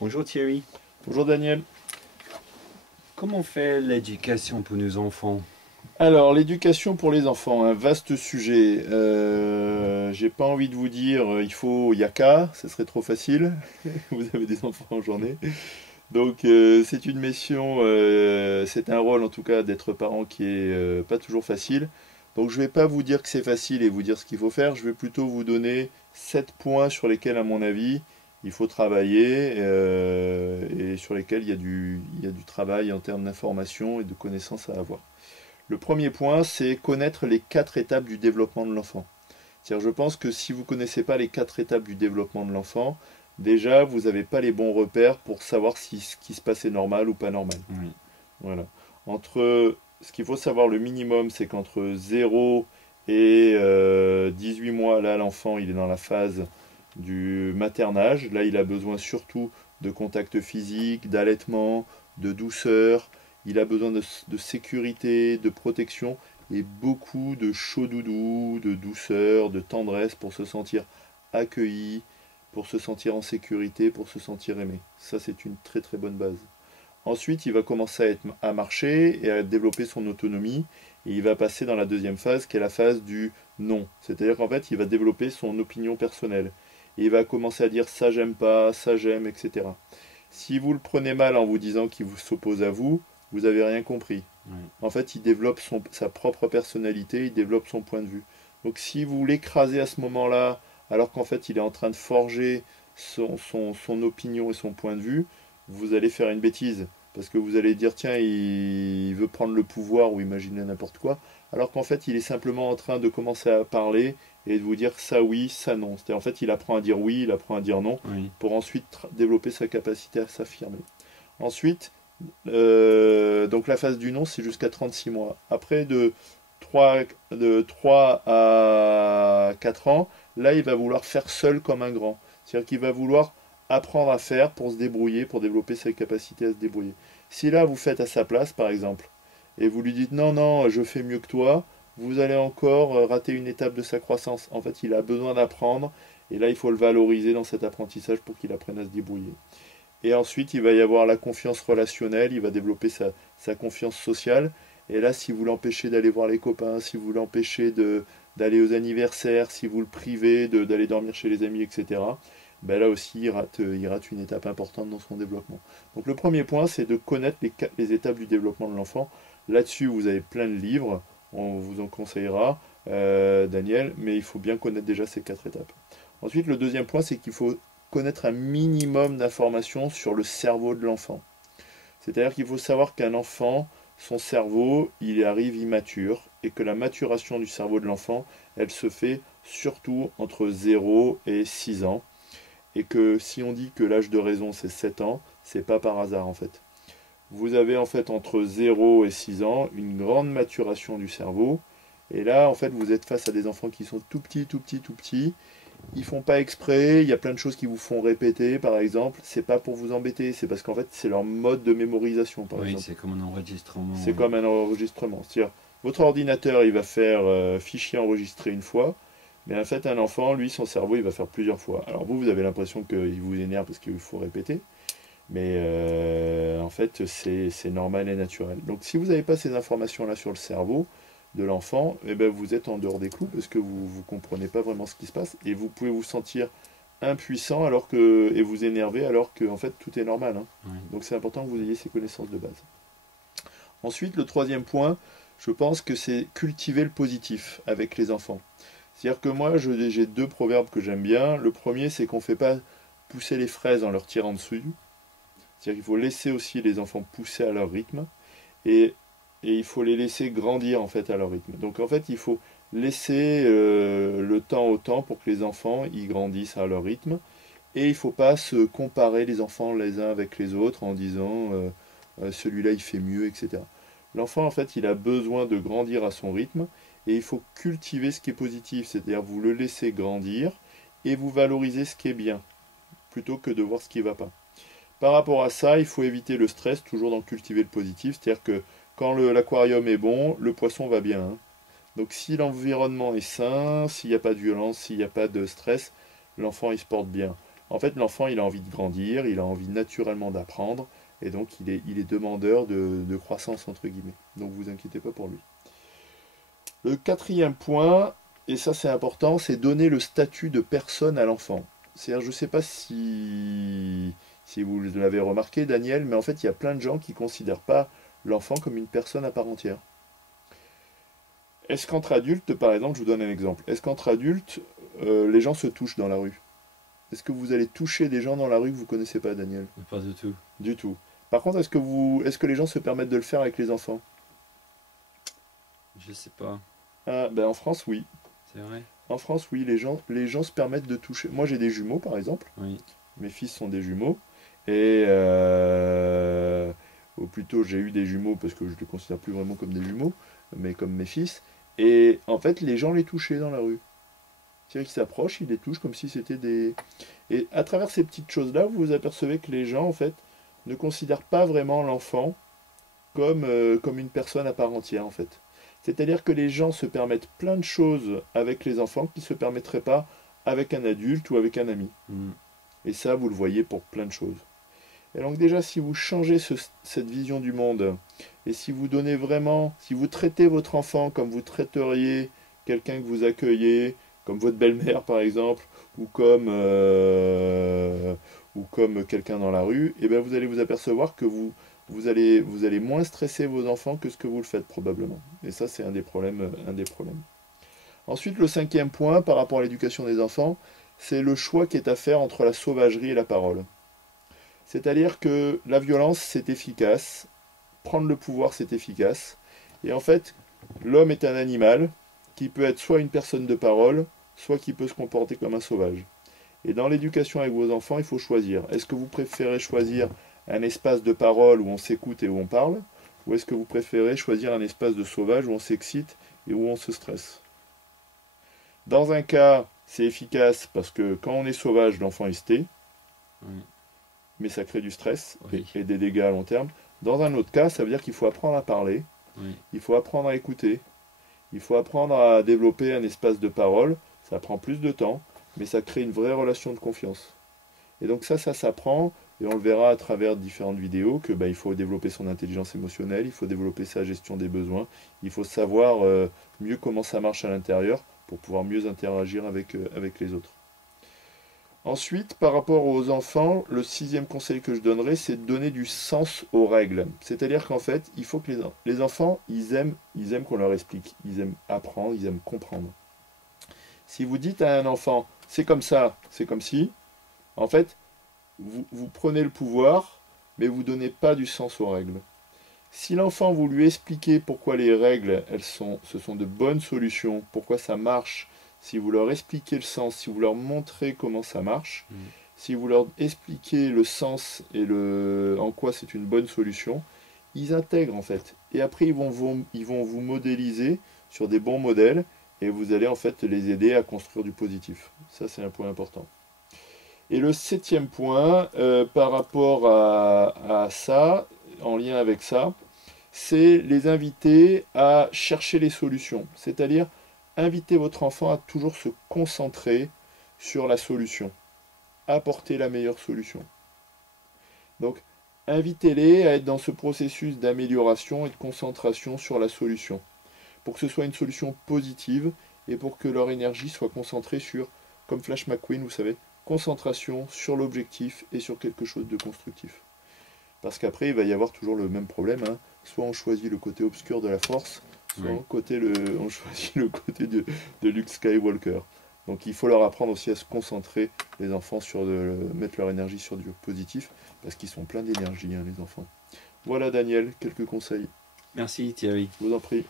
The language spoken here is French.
Bonjour Thierry. Bonjour Daniel. Comment on fait l'éducation pour nos enfants? Alors, l'éducation pour les enfants, un vaste sujet. J'ai pas envie de vous dire il y a qu'à, ce serait trop facile. Vous avez des enfants, j'en ai. Donc, c'est une mission, c'est un rôle en tout cas d'être parent qui est pas toujours facile. Donc, je vais pas vous dire que c'est facile et vous dire ce qu'il faut faire. Je vais plutôt vous donner 7 points sur lesquels, à mon avis, il faut travailler et sur lesquels il y a du travail en termes d'information et de connaissances à avoir. Le premier point, c'est connaître les 4 étapes du développement de l'enfant. C'est-à-dire, je pense que si vous ne connaissez pas les 4 étapes du développement de l'enfant, déjà, vous n'avez pas les bons repères pour savoir si ce qui se passe est normal ou pas normal. Oui. Voilà. Ce qu'il faut savoir, le minimum, c'est qu'entre 0 et 18 mois, là, l'enfant, il est dans la phase du maternage. Là, il a besoin surtout de contact physique, d'allaitement, de douceur. Il a besoin de sécurité, de protection et beaucoup de chaud doudou, de douceur, de tendresse pour se sentir accueilli, pour se sentir en sécurité, pour se sentir aimé. Ça, c'est une très très bonne base. Ensuite, il va commencer à marcher et à développer son autonomie. Et il va passer dans la deuxième phase, qui est la phase du non. C'est-à-dire qu'en fait, il va développer son opinion personnelle. Et il va commencer à dire ça j'aime pas, ça j'aime, etc. Si vous le prenez mal en vous disant qu'il s'oppose à vous, vous n'avez rien compris. Oui. En fait, il développe sa propre personnalité, il développe son point de vue. Donc si vous l'écrasez à ce moment-là, alors qu'en fait il est en train de forger son opinion et son point de vue, vous allez faire une bêtise. Parce que vous allez dire, tiens, il veut prendre le pouvoir ou imaginer n'importe quoi, alors qu'en fait il est simplement en train de commencer à parler et de vous dire ça oui, ça non. C'est-à-dire en fait il apprend à dire oui, il apprend à dire non, Oui. pour ensuite développer sa capacité à s'affirmer. Ensuite, donc la phase du non, c'est jusqu'à 36 mois. Après, de 3 à 4 ans, là, il va vouloir faire seul comme un grand. C'est-à-dire qu'il va vouloir apprendre à faire pour se débrouiller, pour développer sa capacité à se débrouiller. Si là, vous faites à sa place, par exemple, et vous lui dites non, non, je fais mieux que toi, vous allez encore rater une étape de sa croissance. En fait, il a besoin d'apprendre, et là, il faut le valoriser dans cet apprentissage pour qu'il apprenne à se débrouiller. Et ensuite, il va y avoir la confiance relationnelle, il va développer sa confiance sociale. Et là, si vous l'empêchez d'aller voir les copains, si vous l'empêchez d'aller aux anniversaires, si vous le privez d'aller dormir chez les amis, etc., ben là aussi, il rate une étape importante dans son développement. Donc le premier point, c'est de connaître les étapes du développement de l'enfant. Là-dessus, vous avez plein de livres, on vous en conseillera, Daniel, mais il faut bien connaître déjà ces 4 étapes. Ensuite, le deuxième point, c'est qu'il faut connaître un minimum d'informations sur le cerveau de l'enfant. C'est-à-dire qu'il faut savoir qu'un enfant, son cerveau, il arrive immature et que la maturation du cerveau de l'enfant, elle se fait surtout entre 0 et 6 ans. Et que si on dit que l'âge de raison c'est 7 ans, c'est pas par hasard en fait. Vous avez en fait entre 0 et 6 ans une grande maturation du cerveau. Et là, en fait, vous êtes face à des enfants qui sont tout petits, tout petits, tout petits, ils font pas exprès, il y a plein de choses qui vous font répéter, par exemple. C'est pas pour vous embêter, c'est parce qu'en fait, c'est leur mode de mémorisation, par Oui, exemple. c'est comme un enregistrement. C'est Oui. comme un enregistrement. C'est-à-dire, votre ordinateur, il va faire fichier enregistré une fois, mais en fait, un enfant, lui, son cerveau, il va faire plusieurs fois. Alors vous avez l'impression qu'il vous énerve parce qu'il faut répéter, mais en fait, c'est normal et naturel. Donc si vous n'avez pas ces informations-là sur le cerveau de l'enfant, eh ben, vous êtes en dehors des clous parce que vous ne comprenez pas vraiment ce qui se passe et vous pouvez vous sentir impuissant et vous énerver alors que en fait tout est normal, hein. Oui. Donc c'est important que vous ayez ces connaissances de base. Ensuite, le troisième point, je pense que c'est cultiver le positif avec les enfants. C'est-à-dire que moi, j'ai 2 proverbes que j'aime bien. Le premier, c'est qu'on ne fait pas pousser les fraises en leur tirant dessus. C'est-à-dire qu'il faut laisser aussi les enfants pousser à leur rythme et, et il faut les laisser grandir en fait à leur rythme. Donc en fait, il faut laisser le temps au temps pour que les enfants ils grandissent à leur rythme et il ne faut pas se comparer les enfants les uns avec les autres en disant celui-là il fait mieux, etc. L'enfant en fait, il a besoin de grandir à son rythme et il faut cultiver ce qui est positif, c'est-à-dire vous le laissez grandir et vous valorisez ce qui est bien plutôt que de voir ce qui ne va pas. Par rapport à ça, il faut éviter le stress, toujours dans cultiver le positif. C'est-à-dire que quand l'aquarium est bon, le poisson va bien, hein. Donc si l'environnement est sain, s'il n'y a pas de violence, s'il n'y a pas de stress, l'enfant il se porte bien. En fait, l'enfant, il a envie de grandir, il a envie naturellement d'apprendre, et donc il est demandeur de croissance, entre guillemets. Donc vous inquiétez pas pour lui. Le quatrième point, et ça c'est important, c'est donner le statut de personne à l'enfant. C'est-à-dire, je ne sais pas si vous l'avez remarqué, Daniel, mais en fait, il y a plein de gens qui ne considèrent pas l'enfant comme une personne à part entière. Est-ce qu'entre adultes, par exemple, je vous donne un exemple, est-ce qu'entre adultes, les gens se touchent dans la rue? Est-ce que vous allez toucher des gens dans la rue que vous ne connaissez pas, Daniel? Pas du tout. Du tout. Par contre, est-ce que les gens se permettent de le faire avec les enfants? Je sais pas. Ah, ben en France, oui. C'est vrai? En France, oui, les gens se permettent de toucher. Moi, j'ai des jumeaux, par exemple. Oui. Mes fils sont des jumeaux. Et, ou plutôt, j'ai eu des jumeaux parce que je ne les considère plus vraiment comme des jumeaux, mais comme mes fils. Et en fait, les gens les touchaient dans la rue. C'est-à-dire qu'ils s'approchent, ils les touchent comme si c'était des... Et à travers ces petites choses-là, vous vous apercevez que les gens, en fait, ne considèrent pas vraiment l'enfant comme, comme une personne à part entière, en fait. C'est-à-dire que les gens se permettent plein de choses avec les enfants qui ne se permettraient pas avec un adulte ou avec un ami. Mm. Et ça, vous le voyez pour plein de choses. Et donc déjà, si vous changez cette vision du monde, et si vous donnez vraiment, si vous traitez votre enfant comme vous traiteriez quelqu'un que vous accueillez, comme votre belle-mère par exemple, ou comme quelqu'un dans la rue, et bien vous allez vous apercevoir que vous allez moins stresser vos enfants que ce que vous le faites probablement. Et ça, c'est un des problèmes, un des problèmes. Ensuite, le cinquième point par rapport à l'éducation des enfants, c'est le choix qui est à faire entre la sauvagerie et la parole. C'est-à-dire que la violence, c'est efficace, prendre le pouvoir, c'est efficace, et en fait, l'homme est un animal qui peut être soit une personne de parole, soit qui peut se comporter comme un sauvage. Et dans l'éducation avec vos enfants, il faut choisir. Est-ce que vous préférez choisir un espace de parole où on s'écoute et où on parle, ou est-ce que vous préférez choisir un espace de sauvage où on s'excite et où on se stresse? Dans un cas, c'est efficace parce que quand on est sauvage, l'enfant il se tait, Oui. mais ça crée du stress Oui. et des dégâts à long terme. Dans un autre cas, ça veut dire qu'il faut apprendre à parler, Oui. il faut apprendre à écouter, il faut apprendre à développer un espace de parole. Ça prend plus de temps, mais ça crée une vraie relation de confiance. Et donc ça s'apprend, et on le verra à travers différentes vidéos, que il faut développer son intelligence émotionnelle, il faut développer sa gestion des besoins, il faut savoir mieux comment ça marche à l'intérieur pour pouvoir mieux interagir avec les autres. Ensuite, par rapport aux enfants, le sixième conseil que je donnerais, c'est de donner du sens aux règles. C'est-à-dire qu'en fait, il faut que les enfants, ils aiment qu'on leur explique, ils aiment apprendre, ils aiment comprendre. Si vous dites à un enfant, c'est comme ça, c'est comme si, en fait, vous prenez le pouvoir, mais vous ne donnez pas du sens aux règles. Si l'enfant, vous lui expliquez pourquoi les règles, ce sont de bonnes solutions, pourquoi ça marche, si vous leur expliquez le sens, si vous leur montrez comment ça marche, si vous leur expliquez le sens et en quoi c'est une bonne solution, ils intègrent en fait. Et après, ils vont vous modéliser sur des bons modèles et vous allez en fait les aider à construire du positif. Ça, c'est un point important. Et le septième point, par rapport à ça, en lien avec ça, c'est les inviter à chercher les solutions. C'est-à-dire inviter votre enfant à toujours se concentrer sur la solution, apporter la meilleure solution. Donc, invitez-les à être dans ce processus d'amélioration et de concentration sur la solution, pour que ce soit une solution positive et pour que leur énergie soit concentrée sur, comme Flash McQueen, vous savez, concentration sur l'objectif et sur quelque chose de constructif. Parce qu'après, il va y avoir toujours le même problème, hein. Soit on choisit le côté obscur de la force, soit on choisit le côté de Luke Skywalker. Donc il faut leur apprendre aussi à se concentrer, les enfants, mettre leur énergie sur du positif, parce qu'ils sont pleins d'énergie, hein, les enfants. Voilà Daniel, quelques conseils. Merci Thierry. Je vous en prie.